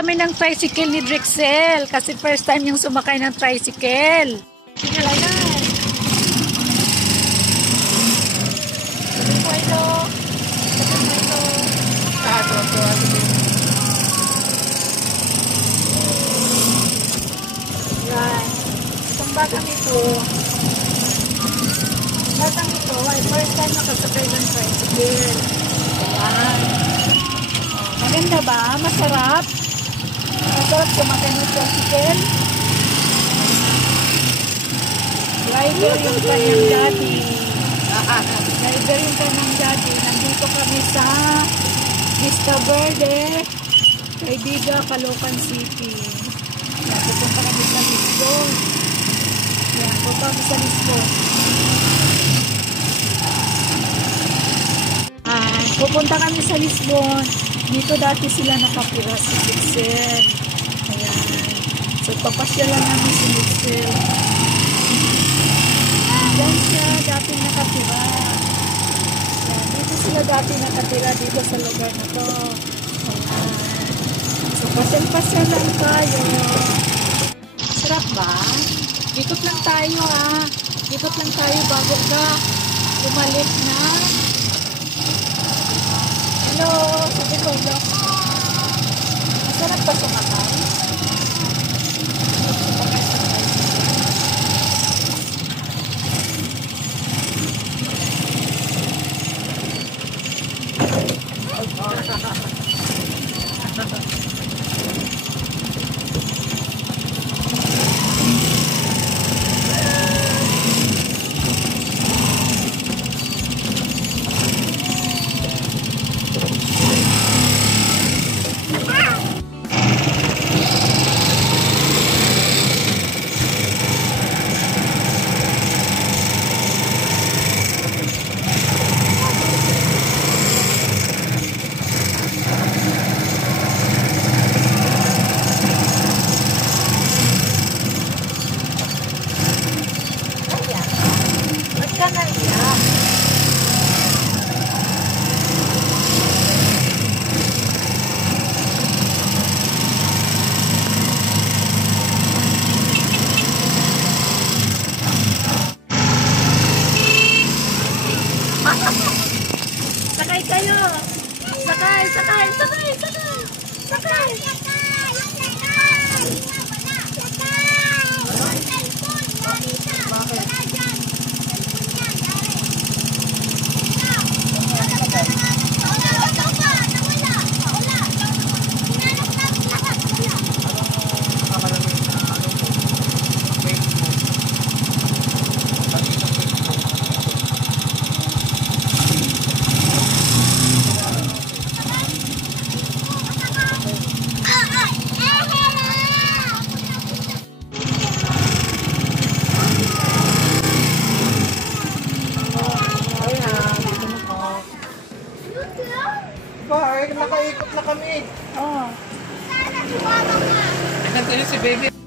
kami ng tricycle ni Drexel kasi first time yung sumakay ng tricycle. Tingala yan. Sabi mo ito. Yan. Itong batang ito, ay first time nakasakay ng tricycle. Ayan. Maganda ba? Masarap? Masarap sumakay ng tricycle? Driver yung kanyang daddy. Driver yung kanyang daddy. Nandito kami sa Vista Verde, Caydiga, Caloocan City. Yan, pupunta kami sa Lisbon. Yan, pupunta kami sa Lisbon. Pupunta kami sa Lisbon. Dito dati sila nakapira si Drexel. Ayan. So, papasyalan namin si Drexel. Diyan siya dati nakapira. Ayan. Dito sila dati nakapira dito sa lugar na to. Ayan. So, pasyal-pasyalan tayo. Sarap ba? Ikot lang tayo Ikot lang tayo bago ka umalik na. Hello, sabi ko, hello. Masarap ba sumakay? Sumakay sa sakay kayo! Sakay! Sakay! Sakay! Sakay! Sakay! Nakaikot na kami. Oo. Nandito si baby.